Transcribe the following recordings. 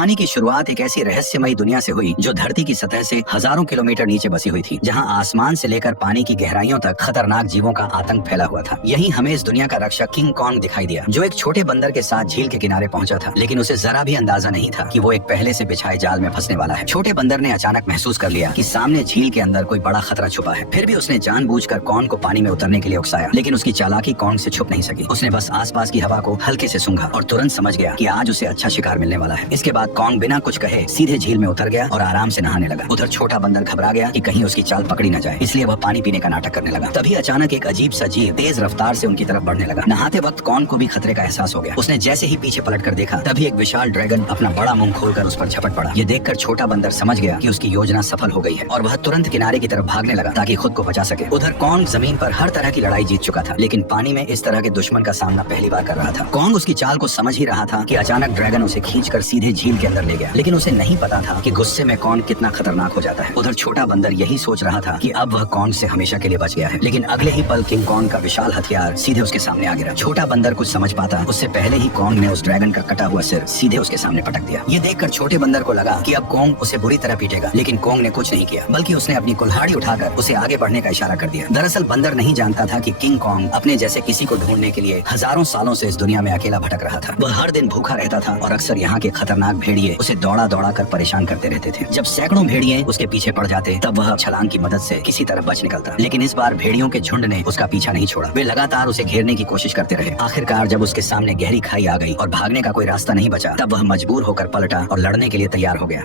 कहानी की शुरुआत एक ऐसी रहस्यमयी दुनिया से हुई जो धरती की सतह से हजारों किलोमीटर नीचे बसी हुई थी, जहां आसमान से लेकर पानी की गहराइयों तक खतरनाक जीवों का आतंक फैला हुआ था। यहीं हमें इस दुनिया का रक्षक किंग कॉन्ग दिखाई दिया, जो एक छोटे बंदर के साथ झील के किनारे पहुंचा था, लेकिन उसे जरा भी अंदाजा नहीं था कि वो एक पहले से बिछाए जाल में फंसने वाला है। छोटे बंदर ने अचानक महसूस कर लिया कि सामने झील के अंदर कोई बड़ा खतरा छुपा है। फिर भी उसने जानबूझकर कॉन्ग को पानी में उतरने के लिए उकसाया, लेकिन उसकी चालाकी कॉन्ग से छुप नहीं सकी। उसने बस आसपास की हवा को हल्के से सूंघा और तुरंत समझ गया कि आज उसे अच्छा शिकार मिलने वाला है। इसके बाद कॉन्ग बिना कुछ कहे सीधे झील में उतर गया और आराम से नहाने लगा। उधर छोटा बंदर घबरा गया कि कहीं उसकी चाल पकड़ी न जाए, इसलिए वह पानी पीने का नाटक करने लगा। तभी अचानक एक अजीब सा जीव तेज रफ्तार से उनकी तरफ बढ़ने लगा। नहाते वक्त कॉन्ग को भी खतरे का एहसास हो गया। उसने जैसे ही पीछे पलट कर देखा, तभी एक विशाल ड्रैगन अपना बड़ा मुंह खोलकर उस पर झपट पड़ा। ये देखकर छोटा बंदर समझ गया कि उसकी योजना सफल हो गई है और वह तुरंत किनारे की तरफ भागने लगा ताकि खुद को बचा सके। उधर कॉन्ग जमीन पर हर तरह की लड़ाई जीत चुका था, लेकिन पानी में इस तरह के दुश्मन का सामना पहली बार कर रहा था। कॉन्ग उसकी चाल को समझ ही रहा था कि अचानक ड्रैगन उसे खींचकर सीधे झील के अंदर ले गया, लेकिन उसे नहीं पता था कि गुस्से में कॉन्ग कितना खतरनाक हो जाता है। उधर छोटा बंदर यही सोच रहा था कि अब वह कॉन्ग से हमेशा के लिए बच गया है, लेकिन अगले ही पल किंग कॉन्ग का विशाल हथियार सीधे उसके सामने आ गिरा। छोटा बंदर कुछ समझ पाता उससे पहले ही कॉन्ग ने उस ड्रैगन का कटा हुआ सिर सीधे उसके सामने पटक दिया। ये देखकर छोटे बंदर को लगा कि अब कॉन्ग उसे बुरी तरह पीटेगा, लेकिन कॉन्ग ने कुछ नहीं किया, बल्कि उसने अपनी कुल्हाड़ी उठाकर उसे आगे बढ़ने का इशारा कर दिया। दरअसल बंदर नहीं जानता था कि किंग कॉन्ग अपने जैसे किसी को ढूंढने के लिए हजारों सालों से इस दुनिया में अकेला भटक रहा था। वह हर दिन भूखा रहता था और अक्सर यहाँ के खतरनाक भेड़िए उसे दौड़ा दौड़ा कर परेशान करते रहते थे। जब सैकड़ों भेड़िए उसके पीछे पड़ जाते, तब वह छलांग की मदद से किसी तरह बच निकलता। लेकिन इस बार भेड़ियों के झुंड ने उसका पीछा नहीं छोड़ा। वे लगातार उसे घेरने की कोशिश करते रहे। आखिरकार जब उसके सामने गहरी खाई आ गई और भागने का कोई रास्ता नहीं बचा, तब वह मजबूर होकर पलटा और लड़ने के लिए तैयार हो गया।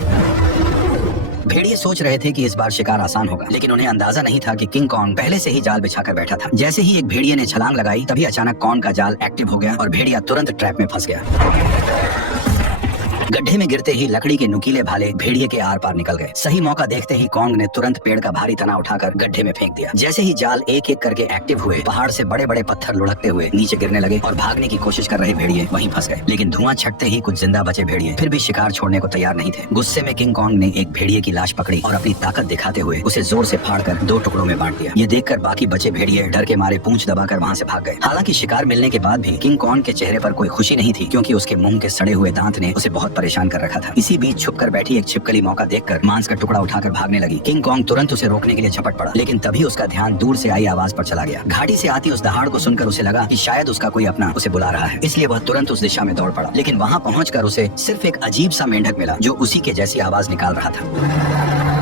भेड़िए सोच रहे थे कि इस बार शिकार आसान होगा, लेकिन उन्हें अंदाजा नहीं था कि किंग कॉन्ग पहले से ही जाल बिछाकर बैठा था। जैसे ही एक भेड़िए ने छलांग लगाई, तभी अचानक कॉन्ग का जाल एक्टिव हो गया और भेड़िया तुरंत ट्रैप में फंस गया। गड्ढे में गिरते ही लकड़ी के नुकीले भाले भेड़िए के आर पार निकल गए। सही मौका देखते ही कॉन्ग ने तुरंत पेड़ का भारी तना उठाकर गड्ढे में फेंक दिया। जैसे ही जाल एक एक करके एक्टिव हुए, पहाड़ से बड़े बड़े पत्थर लुढ़कते हुए नीचे गिरने लगे और भागने की कोशिश कर रहे भेड़िए वहीं फंस गए। लेकिन धुआं छटते ही कुछ जिंदा बचे भेड़िए फिर भी शिकार छोड़ने को तैयार नहीं थे। गुस्से में किंग कॉन्ग ने एक भेड़िए की लाश पकड़ी और अपनी ताकत दिखाते हुए उसे जोर से फाड़कर दो टुकड़ों में बांट दिया। ये देखकर बाकी बचे भेड़िए डर के मारे पूंछ दबाकर वहाँ से भाग गए। हालांकि शिकार मिलने के बाद भी किंग कॉन्ग के चेहरे पर कोई खुशी नहीं थी, क्योंकि उसके मुंह के सड़े हुए दांत ने उसे बहुत परेशान कर रखा था। इसी बीच छुपकर बैठी एक छिपकली मौका देखकर मांस का टुकड़ा उठाकर भागने लगी। किंग कॉन्ग तुरंत उसे रोकने के लिए झपट पड़ा, लेकिन तभी उसका ध्यान दूर से आई आवाज पर चला गया। घाटी से आती उस दहाड़ को सुनकर उसे लगा कि शायद उसका कोई अपना उसे बुला रहा है, इसलिए वह तुरंत उस दिशा में दौड़ पड़ा। लेकिन वहाँ पहुंचकर उसे सिर्फ एक अजीब सा मेंढक मिला जो उसी के जैसी आवाज निकाल रहा था।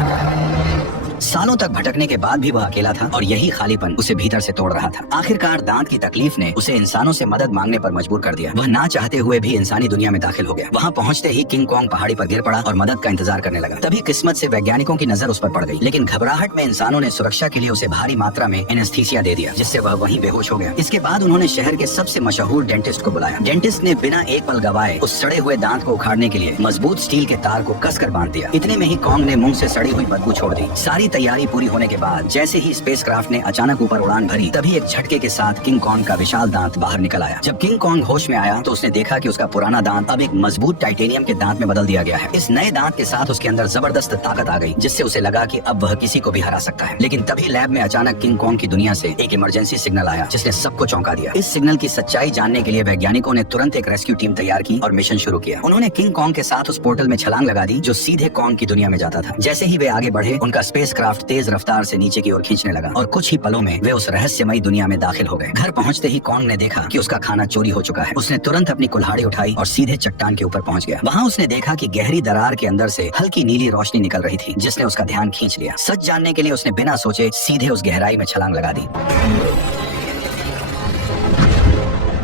सालों तक भटकने के बाद भी वह अकेला था और यही खालीपन उसे भीतर से तोड़ रहा था। आखिरकार दांत की तकलीफ ने उसे इंसानों से मदद मांगने पर मजबूर कर दिया। वह ना चाहते हुए भी इंसानी दुनिया में दाखिल हो गया। वहां पहुंचते ही किंग कॉन्ग पहाड़ी पर गिर पड़ा और मदद का इंतजार करने लगा। तभी किस्मत से वैज्ञानिकों की नजर उस पर पड़ गई, लेकिन घबराहट में इंसानों ने सुरक्षा के लिए उसे भारी मात्रा में एनेस्थीसिया दे दिया, जिससे वह वहीं बेहोश हो गया। इसके बाद उन्होंने शहर के सबसे मशहूर डेंटिस्ट को बुलाया। डेंटिस्ट ने बिना एक पल गवाए उस सड़े हुए दांत को उखाड़ने के लिए मजबूत स्टील के तार को कसकर बांध दिया। इतने में ही कॉन्ग ने मुंह से सड़ी हुई बदबू छोड़ दी। सारी तैयारी पूरी होने के बाद जैसे ही स्पेसक्राफ्ट ने अचानक ऊपर उड़ान भरी, तभी एक झटके के साथ किंग कॉन्ग का विशाल दांत बाहर निकल आया। जब किंग कॉन्ग होश में आया तो उसने देखा कि उसका पुराना दांत अब एक मजबूत टाइटेनियम के दांत में बदल दिया गया है। इस नए दांत के साथ उसके अंदर जबरदस्त ताकत आ गई, जिससे उसे लगा कि अब वह किसी को भी हरा सकता है। लेकिन तभी लैब में अचानक किंग कॉन्ग की दुनिया से एक इमरजेंसी सिग्नल आया, जिसने सबको चौंका दिया। इस सिग्नल की सच्चाई जानने के लिए वैज्ञानिकों ने तुरंत एक रेस्क्यू टीम तैयार की और मिशन शुरू किया। उन्होंने किंग कॉन्ग के साथ उस पोर्टल में छलांग लगा दी जो सीधे कॉन्ग की दुनिया में जाता था। जैसे ही वे आगे बढ़े, उनका स्पेसक्राफ्ट तेज रफ्तार से नीचे की ओर खींचने लगा और कुछ ही पलों में वे उस रहस्यमयी दुनिया में दाखिल हो गए। घर पहुंचते ही कॉन्ग ने देखा कि उसका खाना चोरी हो चुका है। उसने तुरंत अपनी कुल्हाड़ी उठाई और सीधे चट्टान के ऊपर पहुंच गया। वहां उसने देखा कि गहरी दरार के अंदर से हल्की नीली रोशनी निकल रही थी, जिसने उसका ध्यान खींच लिया। सच जानने के लिए उसने बिना सोचे सीधे उस गहराई में छलांग लगा दी।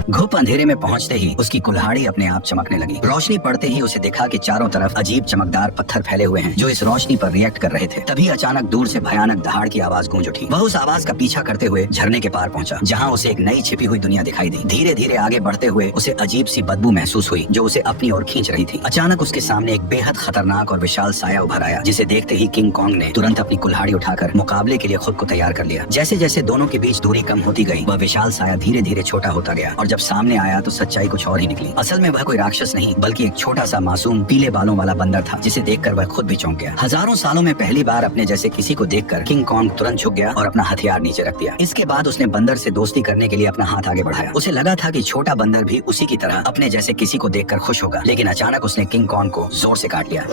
घुप अंधेरे में पहुंचते ही उसकी कुल्हाड़ी अपने आप चमकने लगी। रोशनी पड़ते ही उसे देखा कि चारों तरफ अजीब चमकदार पत्थर फैले हुए हैं जो इस रोशनी पर रिएक्ट कर रहे थे। तभी अचानक दूर से भयानक दहाड़ की आवाज गूंज उठी। वह उस आवाज का पीछा करते हुए झरने के पार पहुंचा, जहां उसे एक नई छिपी हुई दुनिया दिखाई दी। धीरे धीरे आगे बढ़ते हुए उसे अजीब सी बदबू महसूस हुई जो उसे अपनी ओर खींच रही थी। अचानक उसके सामने एक बेहद खतरनाक और विशाल साया उभर आया, जिसे देखते ही किंग कॉन्ग ने तुरंत अपनी कुल्हाड़ी उठाकर मुकाबले के लिए खुद को तैयार कर लिया। जैसे जैसे दोनों के बीच दूरी कम होती गई, वह विशाल साया धीरे धीरे छोटा होता गया और जब सामने आया तो सच्चाई कुछ और ही निकली। असल में वह कोई राक्षस नहीं बल्कि एक छोटा सा मासूम पीले बालों वाला बंदर था, जिसे देखकर वह खुद भी चौंक गया। हजारों सालों में पहली बार अपने जैसे किसी को देखकर किंग कॉन्ग तुरंत झुक गया और अपना हथियार नीचे रख दिया। इसके बाद उसने बंदर से दोस्ती करने के लिए अपना हाथ आगे बढ़ाया। उसे लगा था कि छोटा बंदर भी उसी की तरह अपने जैसे किसी को देखकर खुश होगा, लेकिन अचानक उसने किंग कॉन्ग को जोर से काट लिया।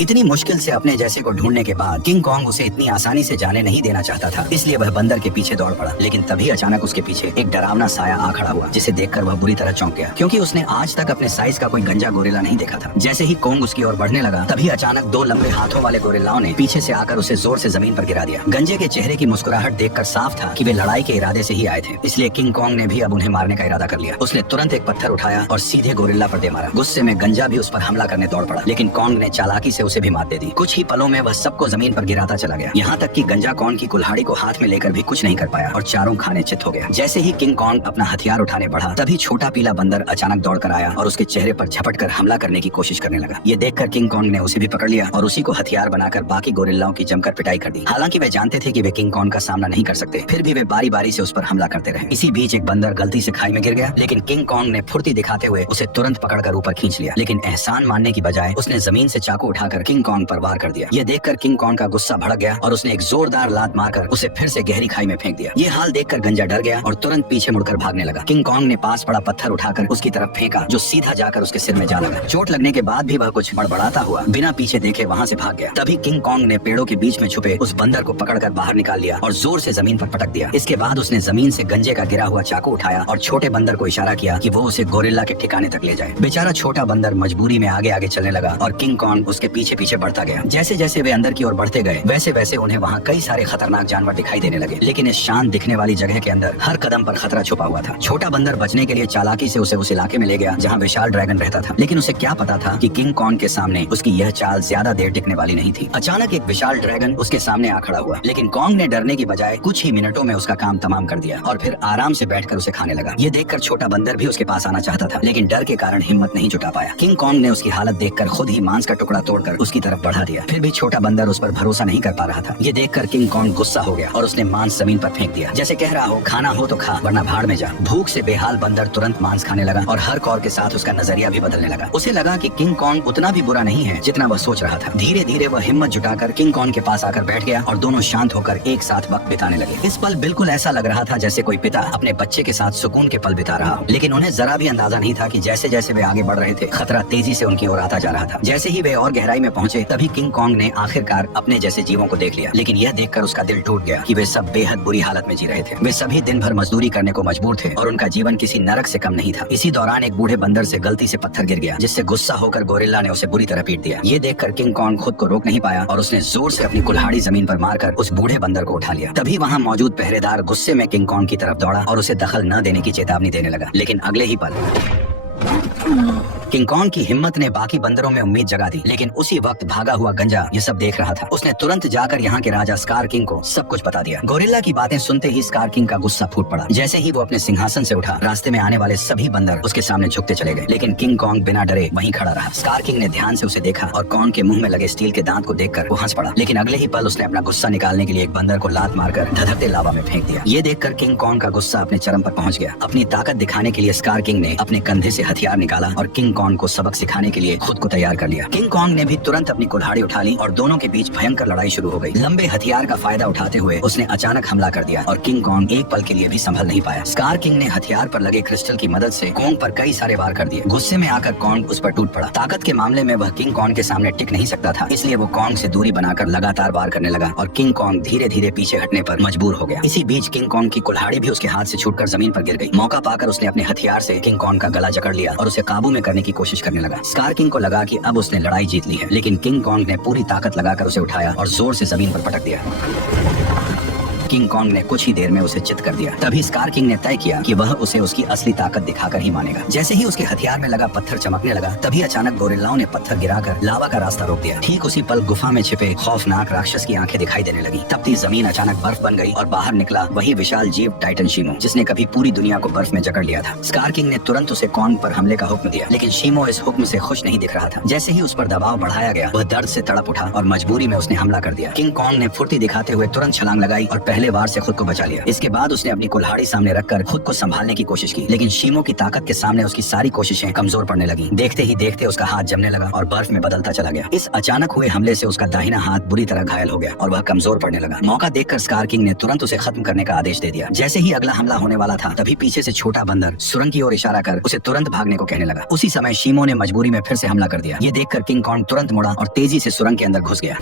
इतनी मुश्किल से अपने जैसे को ढूंढने के बाद किंग कॉन्ग उसे इतनी आसानी से जाने नहीं देना चाहता था, इसलिए वह बंदर के पीछे दौड़ पड़ा। लेकिन तभी अचानक उसके पीछे एक डरावना साया आ खड़ा हुआ, जिसे देखकर वह बुरी तरह चौंक गया, क्योंकि उसने आज तक अपने साइज का कोई गंजा गोरिल्ला नहीं देखा था। जैसे ही कॉन्ग उसकी ओर बढ़ने लगा, तभी अचानक दो लंबे हाथों वाले गोरिल्लाओं ने पीछे से आकर उसे जोर से जमीन पर गिरा दिया। गंजे के चेहरे की मुस्कुराहट देखकर साफ था कि वे लड़ाई के इरादे से ही आए थे, इसलिए किंग कॉन्ग ने भी अब उन्हें मारने का इरादा कर लिया। उसने तुरंत एक पत्थर उठाया और सीधे गोरिल्ला पर दे मारा। गुस्से में गंजा भी उस पर हमला करने दौड़ पड़ा, लेकिन कॉन्ग ने चालाकी से उसे भी मात दे दी। कुछ ही पलों में वह सबको जमीन पर गिराता चला गया, यहाँ तक कि गंजा कॉन्ग की कुल्हाड़ी को हाथ में लेकर भी कुछ नहीं कर पाया और चारों खाने चित हो गया। जैसे ही किंग कॉन्ग अपना हथियार उठाने बढ़ा, तभी छोटा पीला बंदर अचानक दौड़कर आया और उसके चेहरे पर झपटकर हमला करने की कोशिश करने लगा। ये देखकर किंग कॉन्ग ने उसे भी पकड़ लिया और उसी को हथियार बनाकर बाकी गोरिल्लाओं की जमकर पिटाई कर दी। हालांकि वे जानते थे कि वे किंग कॉन्ग का सामना नहीं कर सकते, फिर भी वे बारी बारी से उस पर हमला करते रहे। इसी बीच एक बंदर गलती से खाई में गिर गया, लेकिन किंग कॉन्ग ने फुर्ती दिखाते हुए उसे तुरंत पकड़कर ऊपर खींच लिया। लेकिन एहसान मानने की बजाय उसने जमीन से चाकू उठाकर किंग कॉन्ग पर वार कर दिया। ये देखकर किंग कॉन्ग का गुस्सा भड़क गया और उसने एक जोरदार लात मारकर उसे फिर से गहरी खाई में फेंक दिया। ये हाल देखकर गंजा डर गया और तुरंत पीछे मुड़कर भागने लगा। किंग कॉन्ग ने पास पड़ा पत्थर उठाकर उसकी तरफ फेंका, जो सीधा जाकर उसके सिर में जा लगा। चोट लगने के बाद भी वह कुछ बड़बड़ाता हुआ बिना पीछे देखे वहाँ से भाग गया। तभी किंग कॉन्ग ने पेड़ों के बीच में छुपे उस बंदर को पकड़कर बाहर निकाल लिया और जोर से जमीन पर पटक दिया। इसके बाद उसने जमीन से गंजे का गिरा हुआ चाकू उठाया और छोटे बंदर को इशारा किया कि वो उसे गोरिल्ला के ठिकाने तक ले जाए। बेचारा छोटा बंदर मजबूरी में आगे आगे चलने लगा और किंग कॉन्ग उसके पीछे पीछे बढ़ता गया। जैसे जैसे वे अंदर की ओर बढ़ते गए, वैसे वैसे उन्हें वहाँ कई सारे खतरनाक जानवर दिखाई देने लगे, लेकिन इस शांत दिखने वाली जगह के अंदर हर कदम पर खतरा छुपा हुआ था। छोटा बंदर बचने के लिए चालाकी से उसे उस इलाके में ले गया जहाँ विशाल ड्रैगन रहता था, लेकिन उसे क्या पता था कि किंग कॉन्ग के सामने उसकी यह चाल ज्यादा देर टिकने वाली नहीं थी। अचानक एक विशाल ड्रैगन उसके सामने आ खड़ा हुआ, लेकिन कॉन्ग ने डरने की बजाय कुछ ही मिनटों में उसका काम तमाम कर दिया और फिर आराम से बैठकर उसे खाने लगा। ये देखकर छोटा बंदर भी उसके पास आना चाहता था, लेकिन डर के कारण हिम्मत नहीं जुटा पाया। किंग कॉन्ग ने उसकी हालत देखकर खुद ही मांस का टुकड़ा तोड़कर उसकी तरफ बढ़ा दिया, फिर भी छोटा बंदर उस पर भरोसा नहीं कर पा रहा था। ये देखकर किंग कॉन्ग गुस्सा हो गया और उसने मांस जमीन पर फेंक दिया, जैसे कह रहा हो खाना हो तो खा वरना भाड़ में जा। भूख से बेहाल बंदर तुरंत मांस खाने लगा और हर कौर के साथ उसका नजरिया भी बदलने लगा। उसे लगा कि किंग कॉन्ग उतना भी बुरा नहीं है जितना वह सोच रहा था। धीरे धीरे वह हिम्मत जुटाकर किंग कॉन्ग के पास आकर बैठ गया और दोनों शांत होकर एक साथ वक्त बिताने लगे। इस पल बिल्कुल ऐसा लग रहा था जैसे कोई पिता अपने बच्चे के साथ सुकून के पल बिता रहा हो, लेकिन उन्हें जरा भी अंदाजा नहीं था कि जैसे जैसे वे आगे बढ़ रहे थे, खतरा तेजी से उनकी ओर आता जा रहा था। जैसे ही वे और गहराई में पहुंचे, तभी किंग कॉन्ग ने आखिरकार अपने जैसे जीवों को देख लिया, लेकिन यह देखकर उसका दिल टूट गया कि वे सब बेहद बुरी हालत में जी रहे थे। वे सभी दिन भर मजदूरी करने को मजबूर थे और उनका जीवन किसी नरक से कम नहीं था। इसी दौरान एक बूढ़े बंदर से गलती से पत्थर गिर गया, जिससे गुस्सा होकर गोरिल्ला ने उसे बुरी तरह पीट दिया। ये देखकर किंग कॉन्ग खुद को रोक नहीं पाया और उसने जोर से अपनी कुल्हाड़ी जमीन पर मारकर उस बूढ़े बंदर को उठा लिया। तभी वहाँ मौजूद पहरेदार गुस्से में किंग कॉन्ग की तरफ दौड़ा और उसे दखल न देने की चेतावनी देने लगा, लेकिन अगले ही पल किंग कॉन्ग की हिम्मत ने बाकी बंदरों में उम्मीद जगा दी। लेकिन उसी वक्त भागा हुआ गंजा ये सब देख रहा था। उसने तुरंत जाकर यहाँ के राजा स्कार किंग को सब कुछ बता दिया। गोरिल्ला की बातें सुनते ही स्कार किंग का गुस्सा फूट पड़ा। जैसे ही वो अपने सिंहासन से उठा, रास्ते में आने वाले सभी बंदर उसके सामने झुकते चले गए, लेकिन किंग कॉन्ग बिना डरे वहीं खड़ा रहा। स्कार किंग ने ध्यान से उसे देखा और कॉन्ग के मुंह में लगे स्टील के दांत को देखकर वो हंस पड़ा, लेकिन अगले ही पल उसने अपना गुस्सा निकालने के लिए एक बंदर को लात मारकर धधकते लावा में फेंक दिया। ये देखकर किंग कॉन्ग का गुस्सा अपने चरम पर पहुंच गया। अपनी ताकत दिखाने के लिए स्कार किंग ने अपने कंधे से हथियार निकाला और किंग कॉन्ग को सबक सिखाने के लिए खुद को तैयार कर लिया। किंग कॉन्ग ने भी तुरंत अपनी कुल्हाड़ी उठा ली और दोनों के बीच भयंकर लड़ाई शुरू हो गई। लंबे हथियार का फायदा उठाते हुए उसने अचानक हमला कर दिया और किंग कॉन्ग एक पल के लिए भी संभल नहीं पाया। स्कार किंग ने हथियार पर लगे क्रिस्टल की मदद से कॉन्ग पर कई सारे वार कर दिए। गुस्से में आकर कॉन्ग उस पर टूट पड़ा। ताकत के मामले में वह किंग कॉन्ग के सामने टिक नहीं सकता था, इसलिए वो कॉन्ग से दूरी बनाकर लगातार वार करने लगा और किंग कॉन्ग धीरे धीरे पीछे हटने पर मजबूर हो गया। इसी बीच किंग कॉन्ग की कुल्हाड़ी भी उसके हाथ से छूटकर जमीन पर गिर गई। मौका पाकर उसने अपने हथियार से किंग कॉन्ग का गला जकड़ लिया और उसे काबू में करने की कोशिश करने लगा। स्कार किंग को लगा कि अब उसने लड़ाई जीत ली है, लेकिन किंग कॉन्ग ने पूरी ताकत लगाकर उसे उठाया और जोर से जमीन पर पटक दिया। किंग कॉन्ग ने कुछ ही देर में उसे चित कर दिया। तभी स्कार किंग ने तय किया कि वह उसे उसकी असली ताकत दिखाकर ही मानेगा। जैसे ही उसके हथियार में लगा पत्थर चमकने लगा, तभी अचानक गोरिल्लाओं ने पत्थर गिराकर लावा का रास्ता रोक दिया। ठीक उसी पल गुफा में छिपे खौफनाक राक्षस की आंखें दिखाई देने लगी। तपती जमीन अचानक बर्फ बन गई और बाहर निकला वही विशाल जीव टाइटन शीमो, जिसने कभी पूरी दुनिया को बर्फ में जकड़ लिया था। स्कार किंग ने तुरंत उसे कॉन्ग पर हमले का हुक्म दिया, लेकिन शीमो इस हुक्म से खुश नहीं दिख रहा था। जैसे ही उस पर दबाव बढ़ाया गया, वह दर्द से तड़प उठा और मजबूरी में उसने हमला कर दिया। किंग कॉन्ग ने फुर्ती दिखाते हुए तुरंत छलांग लगाई और पहले पहले वार से खुद को बचा लिया। इसके बाद उसने अपनी कुल्हाड़ी सामने रखकर खुद को संभालने की कोशिश की, लेकिन शीमो की ताकत के सामने उसकी सारी कोशिशें कमजोर पड़ने लगी। देखते ही देखते उसका हाथ जमने लगा और बर्फ में बदलता चला गया। इस अचानक हुए हमले से उसका दाहिना हाथ बुरी तरह घायल हो गया और वह कमजोर पड़ने लगा। मौका देखकर स्कार किंग ने तुरंत उसे खत्म करने का आदेश दे दिया। जैसे ही अगला हमला होने वाला था, तभी पीछे से छोटा बंदर सुरंग की ओर इशारा कर उसे तुरंत भागने को कहने लगा। उसी समय शीमो ने मजबूरी में फिर से हमला कर दिया। ये देखकर किंग कॉन्ग तुरंत मुड़ा और तेजी से सुरंग के अंदर घुस गया,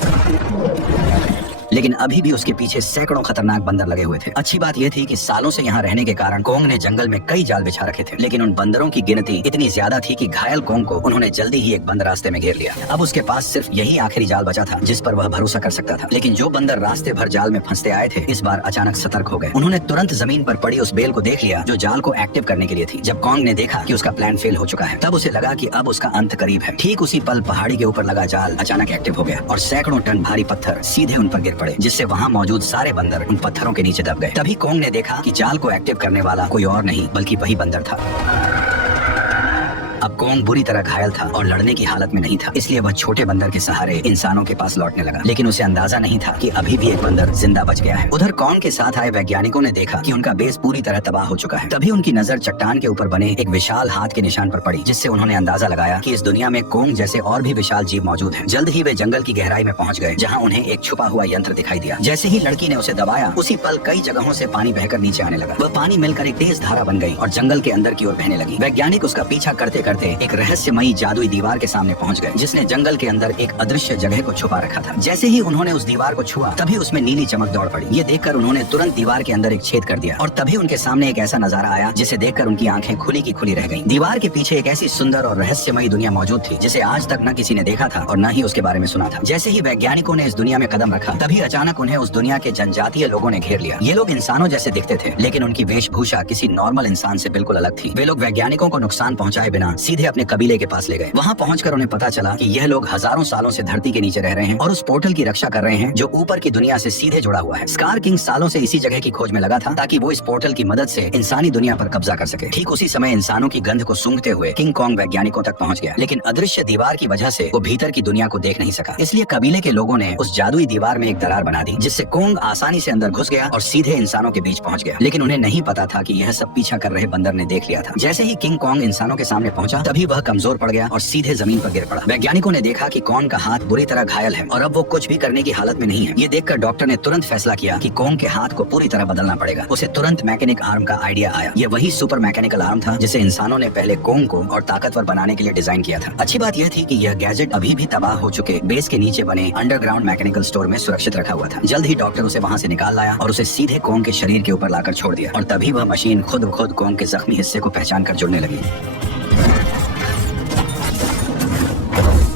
लेकिन अभी भी उसके पीछे सैकड़ों खतरनाक बंदर लगे हुए थे। अच्छी बात यह थी कि सालों से यहाँ रहने के कारण कोंग ने जंगल में कई जाल बिछा रखे थे, लेकिन उन बंदरों की गिनती इतनी ज्यादा थी कि घायल कोंग को उन्होंने जल्दी ही एक बंद रास्ते में घेर लिया। अब उसके पास सिर्फ यही आखिरी जाल बचा था जिस पर वह भरोसा कर सकता था। लेकिन जो बंदर रास्ते भर जाल में फंसते आए थे, इस बार अचानक सतर्क हो गए। उन्होंने तुरंत जमीन पर पड़ी उस बेल को देख लिया जो जाल को एक्टिव करने के लिए थी। जब कोंग ने देखा कि उसका प्लान फेल हो चुका है, तब उसे लगा कि अब उसका अंत करीब है। ठीक उसी पल पहाड़ी के ऊपर लगा जाल अचानक एक्टिव हो गया और सैकड़ों टन भारी पत्थर सीधे उन पर गिर पड़े, जिससे वहाँ मौजूद सारे बंदर उन पत्थरों के नीचे दब गए। तभी कोंग ने देखा कि जाल को एक्टिव करने वाला कोई और नहीं बल्कि वही बंदर था। अब कोंग बुरी तरह घायल था और लड़ने की हालत में नहीं था, इसलिए वह छोटे बंदर के सहारे इंसानों के पास लौटने लगा। लेकिन उसे अंदाजा नहीं था कि अभी भी एक बंदर जिंदा बच गया है। उधर कोंग के साथ आए वैज्ञानिकों ने देखा कि उनका बेस पूरी तरह तबाह हो चुका है। तभी उनकी नजर चट्टान के ऊपर बने एक विशाल हाथ के निशान पर पड़ी, जिससे उन्होंने अंदाजा लगाया कि इस दुनिया में कोंग जैसे और भी विशाल जीव मौजूद हैं। जल्द ही वे जंगल की गहराई में पहुंच गए, जहां उन्हें एक छुपा हुआ यंत्र दिखाई दिया। जैसे ही लड़की ने उसे दबाया, उसी पल कई जगहों से पानी बहकर नीचे आने लगा। वह पानी मिलकर एक तेज धारा बन गई और जंगल के अंदर की ओर बहने लगी। वैज्ञानिक उसका पीछा करते करते एक रहस्यमयी जादुई दीवार के सामने पहुंच गए, जिसने जंगल के अंदर एक अदृश्य जगह को छुपा रखा था। जैसे ही उन्होंने उस दीवार को छुआ, तभी उसमें नीली चमक दौड़ पड़ी। ये देखकर उन्होंने तुरंत दीवार के अंदर एक छेद कर दिया और तभी उनके सामने एक ऐसा नजारा आया जिसे देखकर उनकी आंखें खुली की खुली रह गईं। दीवार के पीछे एक ऐसी सुंदर और रहस्यमयी दुनिया मौजूद थी जिसे आज तक न किसी ने देखा था और न ही उसके बारे में सुना था। जैसे ही वैज्ञानिकों ने इस दुनिया में कदम रखा, तभी अचानक उन्हें उस दुनिया के जनजातीय लोगों ने घेर लिया। ये लोग इंसानों जैसे दिखते थे, लेकिन उनकी वेशभूषा किसी नॉर्मल इंसान से बिल्कुल अलग थी। वे लोग वैज्ञानिकों को नुकसान पहुंचाए बिना सीधे अपने कबीले के पास ले गए। वहाँ पहुंचकर उन्हें पता चला कि यह लोग हजारों सालों से धरती के नीचे रह रहे हैं और उस पोर्टल की रक्षा कर रहे हैं जो ऊपर की दुनिया से सीधे जुड़ा हुआ है। स्कार किंग सालों से इसी जगह की खोज में लगा था ताकि वो इस पोर्टल की मदद से इंसानी दुनिया पर कब्जा कर सके। ठीक उसी समय इंसानों की गंध को सूंघते हुए किंग कॉन्ग वैज्ञानिकों तक पहुंच गया, लेकिन अदृश्य दीवार की वजह से वो भीतर की दुनिया को देख नहीं सका। इसलिए कबीले के लोगों ने उस जादुई दीवार में एक दरार बना दी, जिससे कोंग आसानी से अंदर घुस गया और सीधे इंसानों के बीच पहुंच गया। लेकिन उन्हें नहीं पता था कि यह सब पीछा कर रहे बंदर ने देख लिया था। जैसे ही किंग कॉन्ग इंसानों के सामने पहुंचा, तभी वह कमजोर पड़ गया और सीधे जमीन पर गिर पड़ा। वैज्ञानिकों ने देखा कि कॉन्ग का हाथ बुरी तरह घायल है और अब वो कुछ भी करने की हालत में नहीं है। ये देखकर डॉक्टर ने तुरंत फैसला किया कि कॉन्ग के हाथ को पूरी तरह बदलना पड़ेगा। उसे तुरंत मैकेनिक आर्म का आइडिया आया। ये वही सुपर मैकेनिकल आर्म था जिसे इंसानों ने पहले कॉन्ग को और ताकतवर बनाने के लिए डिजाइन किया था। अच्छी बात यह थी कि यह गैजेट अभी भी तबाह हो चुके बेस के नीचे बने अंडरग्राउंड मैकेनिकल स्टोर में सुरक्षित रखा हुआ था। जल्द ही डॉक्टर उसे वहाँ से निकाल लाया और उसे सीधे कॉन्ग के शरीर के ऊपर लाकर छोड़ दिया और तभी वह मशीन खुद ब खुद कॉन्ग के जख्मी हिस्से को पहचान कर जुड़ने लगी।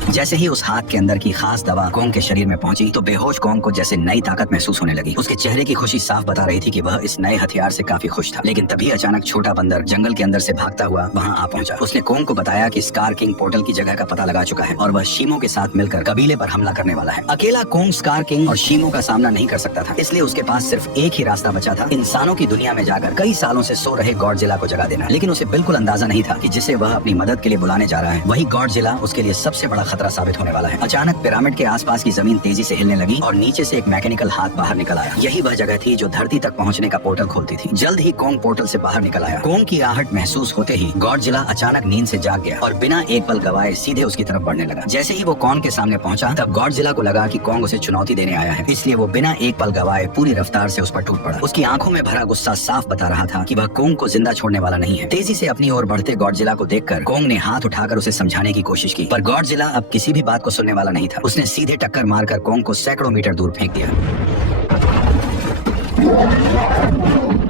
जैसे ही उस हाथ के अंदर की खास दवा कॉन्ग के शरीर में पहुंची, तो बेहोश कॉन्ग को जैसे नई ताकत महसूस होने लगी। उसके चेहरे की खुशी साफ बता रही थी कि वह इस नए हथियार से काफी खुश था। लेकिन तभी अचानक छोटा बंदर जंगल के अंदर से भागता हुआ वहां आ पहुंचा। उसने कॉन्ग को बताया कि स्कार किंग पोर्टल की जगह का पता लगा चुका है और वह शीमो के साथ मिलकर कबीले पर हमला करने वाला है। अकेला कॉन्ग स्कार किंग और शीमो का सामना नहीं कर सकता था, इसलिए उसके पास सिर्फ एक ही रास्ता बचा था, इंसानों की दुनिया में जाकर कई सालों से सो रहे गॉडजिला को जगा देना। लेकिन उसे बिल्कुल अंदाजा नहीं था कि जिसे वह अपनी मदद के लिए बुलाने जा रहा है, वही गॉडजिला उसके लिए सबसे बड़ा खतरा साबित होने वाला है। अचानक पिरामिड के आसपास की जमीन तेजी से हिलने लगी और नीचे से एक मैकेनिकल हाथ बाहर निकल आया। यही वह जगह थी जो धरती तक पहुंचने का पोर्टल खोलती थी। जल्द ही कॉन्ग पोर्टल से बाहर निकल आया। कॉन्ग की आहट महसूस होते ही गॉडजिला अचानक नींद से जाग गया और बिना एक पल गवाए सीधे उसकी तरफ बढ़ने लगा। जैसे ही वो कॉन्ग के सामने पहुंचा, तब गॉडजिला को लगा कि कॉन्ग उसे चुनौती देने आया है, इसलिए वो बिना एक पल गवाए पूरी रफ्तार से उस पर टूट पड़ा। उसकी आंखों में भरा गुस्सा साफ बता रहा था कि वह कॉन्ग को जिंदा छोड़ने वाला नहीं है। तेजी से अपनी ओर बढ़ते गॉडजिला को देखकर कॉन्ग ने हाथ उठाकर उसे समझाने की कोशिश की, पर गॉडजिला अब किसी भी बात को सुनने वाला नहीं था। उसने सीधे टक्कर मारकर कॉन्ग को सैकड़ों मीटर दूर फेंक दिया।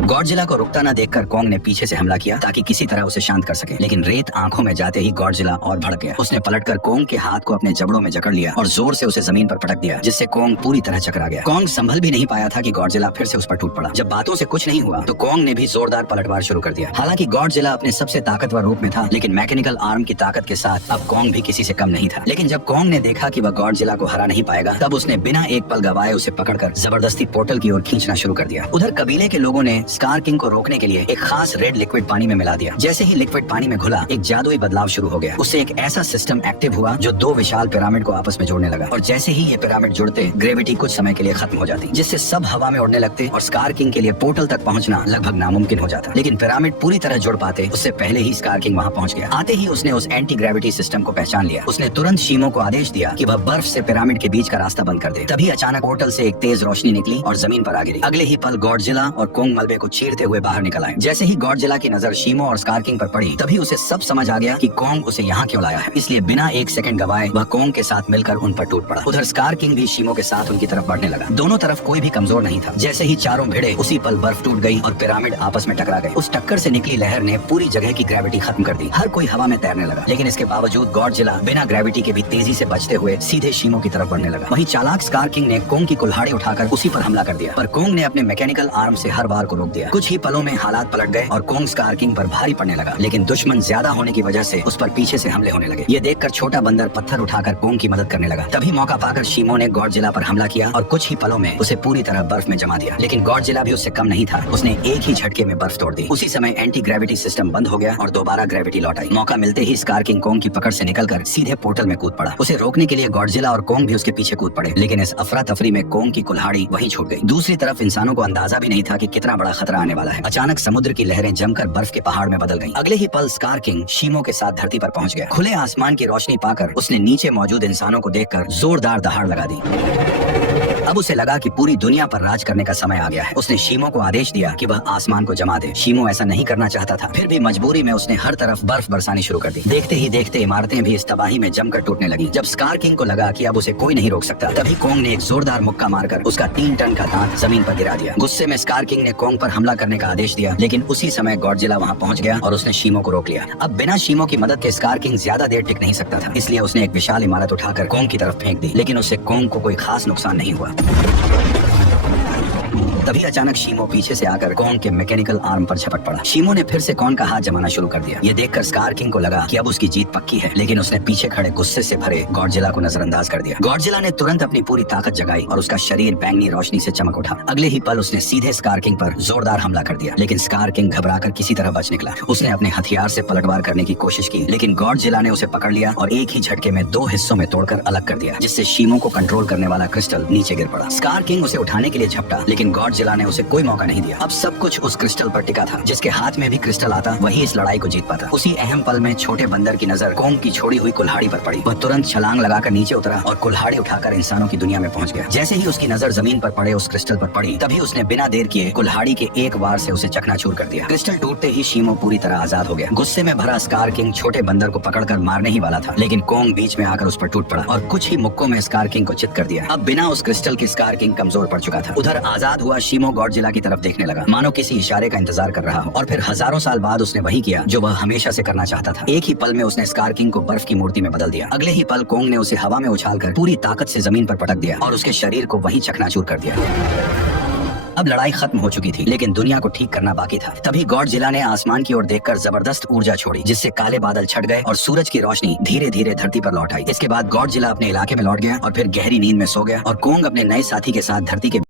गॉडजिला को रुकता न देखकर कॉन्ग ने पीछे से हमला किया ताकि किसी तरह उसे शांत कर सके, लेकिन रेत आंखों में जाते ही गॉडजिला और भड़क गया। उसने पलटकर कॉन्ग के हाथ को अपने जबड़ों में जकड़ लिया और जोर से उसे जमीन पर पटक दिया, जिससे कॉन्ग पूरी तरह चकरा गया। कॉन्ग संभल भी नहीं पाया था कि गॉडजिला फिर से उस पर टूट पड़ा। जब बातों से कुछ नहीं हुआ तो कॉन्ग ने भी जोरदार पलटवार शुरू कर दिया। हालांकि गॉडजिला अपने सबसे ताकतवर रूप में था, लेकिन मैकेनिकल आर्म की ताकत के साथ अब कॉन्ग भी किसी से कम नहीं था। लेकिन जब कॉन्ग ने देखा कि वह गॉडजिला को हरा नहीं पाएगा, तब उसने बिना एक पल गवाए उसे पकड़कर जबरदस्ती पोर्टल की ओर खींचना शुरू कर दिया। उधर कबीले के लोगों ने स्कार किंग को रोकने के लिए एक खास रेड लिक्विड पानी में मिला दिया। जैसे ही लिक्विड पानी में घुला, एक जादुई बदलाव शुरू हो गया। उससे एक ऐसा सिस्टम एक्टिव हुआ जो दो विशाल पिरामिड को आपस में जोड़ने लगा। और जैसे ही ये पिरामिड जुड़ते, ग्रेविटी कुछ समय के लिए खत्म हो जाती, जिससे सब हवा में उड़ने लगते और स्कार किंग के लिए पोर्टल तक पहुंचना लगभग नामुमकिन हो जाता। लेकिन पिरामिड पूरी तरह जुड़ पाते उससे पहले ही स्कार किंग वहां पहुंच गया। आते ही उसने उस एंटी ग्रेविटी सिस्टम को पहचान लिया। उसने तुरंत शीमो को आदेश दिया कि वह बर्फ से पिरामिड के बीच का रास्ता बंद कर दे। तभी अचानक पोर्टल से एक तेज रोशनी निकली और जमीन पर आ गिरी। अगले ही पल गॉडजिला और कोंग मलबे को चीरते हुए बाहर निकल आए। जैसे ही गॉडजिला की नजर शीमो और स्कार किंग पर पड़ी, तभी उसे सब समझ आ गया कि कोंग उसे यहाँ क्यों लाया है। इसलिए बिना एक सेकंड गवाए वह कोंग के साथ मिलकर उन पर टूट पड़ा। उधर स्कार किंग भी शीमो के साथ उनकी तरफ बढ़ने लगा। दोनों तरफ कोई भी कमजोर नहीं था। जैसे ही चारों भिड़े, उसी पल बर्फ टूट गई और पिरामिड आपस में टकरा गए। उस टक्कर से निकली लहर ने पूरी जगह की ग्रेविटी खत्म कर दी। हर कोई हवा में तैरने लगा। लेकिन इसके बावजूद गॉडजिला बिना ग्रेविटी के भी तेजी से बचते हुए सीधे शीमो की तरफ बढ़ने लगा। वहीं चालाक स्कार किंग ने कोंग की कुल्हाड़ी उठाकर उसी पर हमला कर दिया, पर कोंग ने अपने मैकेनिकल आर्म से हर वार को रोक दिया। कुछ ही पलों में हालात पलट गए और कोंग स्कार किंग पर भारी पड़ने लगा। लेकिन दुश्मन ज्यादा होने की वजह से उस पर पीछे से हमले होने लगे। ये देखकर छोटा बंदर पत्थर उठाकर कोंग की मदद करने लगा। तभी मौका पाकर शीमो ने गॉडजिला पर हमला किया और कुछ ही पलों में उसे पूरी तरह बर्फ में जमा दिया। लेकिन गॉडजिला भी उससे कम नहीं था। उसने एक ही झटके में बर्फ तोड़ दी। उसी समय एंटी ग्रेविटी सिस्टम बंद हो गया और दोबारा ग्रेविटी लौट आई। मौका मिलते ही स्कार किंग कोंग की पकड़ से निकलकर सीधे पोर्टल में कूद पड़ा। उसे रोकने के लिए गॉडजिला और कोंग भी उसके पीछे कूद पड़े। लेकिन इस अफरा तफरी में कोंग की कुल्हाड़ी वहीं छूट गई। दूसरी तरफ इंसानों को अंदाजा भी नहीं था कि कितना बड़ा खतरा आने वाला है। अचानक समुद्र की लहरें जमकर बर्फ के पहाड़ में बदल गईं। अगले ही पल स्कार किंग शीमो के साथ धरती पर पहुंच गया। खुले आसमान की रोशनी पाकर उसने नीचे मौजूद इंसानों को देखकर जोरदार दहाड़ लगा दी। अब उसे लगा कि पूरी दुनिया पर राज करने का समय आ गया है। उसने शीमो को आदेश दिया कि वह आसमान को जमा दे। शीमो ऐसा नहीं करना चाहता था, फिर भी मजबूरी में उसने हर तरफ बर्फ बरसानी शुरू कर दी। देखते ही देखते इमारतें भी इस तबाही में जमकर टूटने लगी। जब स्कार किंग को लगा कि अब उसे कोई नहीं रोक सकता, तभी कोंग ने एक जोरदार मुक्का मारकर उसका 3 टन का दांत जमीन पर गिरा दिया। गुस्से में स्कार किंग ने कोंग पर हमला करने का आदेश दिया, लेकिन उसी समय गॉडजिला वहां पहुंच गया और उसने शीमो को रोक लिया। अब बिना शीमो की मदद के स्कार किंग ज्यादा देर टिक नहीं सकता था, इसलिए उसने एक विशाल इमारत उठाकर कोंग की तरफ फेंक दी। लेकिन उससे कोंग को कोई खास नुकसान नहीं हुआ। तभी अचानक शीमो पीछे से आकर कोंग के मैकेनिकल आर्म पर झपट पड़ा। शीमो ने फिर से कोंग का हाथ जमाना शुरू कर दिया। ये देखकर स्कार किंग को लगा कि अब उसकी जीत पक्की है, लेकिन उसने पीछे खड़े गुस्से से भरे गॉडजिला को नजरअंदाज कर दिया। गॉडजिला ने तुरंत अपनी पूरी ताकत जगाई और उसका शरीर बैंगनी रोशनी से चमक उठा। अगले ही पल उसने सीधे स्कार किंग पर जोरदार हमला कर दिया, लेकिन स्कार किंग घबराकर किसी तरह बच निकला। उसने अपने हथियार से पलटवार करने की कोशिश की, लेकिन गॉडजिला ने उसे पकड़ लिया और एक ही झटके में 2 हिस्सों में तोड़कर अलग कर दिया, जिससे शीमो को कंट्रोल करने वाला क्रिस्टल नीचे गिर पड़ा। स्कार किंग उसे उठाने के लिए झपटा, लेकिन गॉडजिला ने उसे कोई मौका नहीं दिया। अब सब कुछ उस क्रिस्टल पर टिका था। जिसके हाथ में भी क्रिस्टल आता, वही इस लड़ाई को जीत पाता। उसी अहम पल में छोटे बंदर की नजर कोंग की छोड़ी हुई कुल्हाड़ी पर पड़ी। वह तुरंत छलांग लगाकर नीचे उतरा और कुल्हाड़ी उठाकर इंसानों की दुनिया में पहुंच गया। जैसे ही उसकी नजर जमीन पर पड़े उस क्रिस्टल पर पड़ी, तभी उसने बिना देर किए कुल्हाड़ी के एक वार से उसे चकनाचूर कर दिया। क्रिस्टल टूटते ही शीमो पूरी तरह आजाद हो गया। गुस्से में भरा स्कार किंग छोटे बंदर को पकड़कर मारने ही वाला था, लेकिन कोंग बीच में आकर उस पर टूट पड़ा और कुछ ही मुक्कों में स्कार किंग को चित कर दिया। अब बिना उस क्रिस्टल के स्कार किंग कमजोर पड़ चुका था। उधर आजाद हुआ शीमो गॉडजिला की तरफ देखने लगा, मानो किसी इशारे का इंतजार कर रहा हो। और फिर हजारों साल बाद उसने वही किया जो वह हमेशा से करना चाहता था। एक ही पल में उसने स्कार किंग को बर्फ की मूर्ति में बदल दिया। अगले ही पल कोंग ने उसे हवा में उछालकर पूरी ताकत से जमीन पर पटक दिया और उसके शरीर को वही चकनाचूर कर दिया। अब लड़ाई खत्म हो चुकी थी, लेकिन दुनिया को ठीक करना बाकी था। तभी गॉडजिला ने आसमान की ओर देखकर जबरदस्त ऊर्जा छोड़ी, जिससे काले बादल छट गए और सूरज की रोशनी धीरे धीरे धरती पर लौट आई। इसके बाद गॉडजिला अपने इलाके में लौट गया और फिर गहरी नींद में सो गया और कोंग अपने नए साथी के साथ धरती के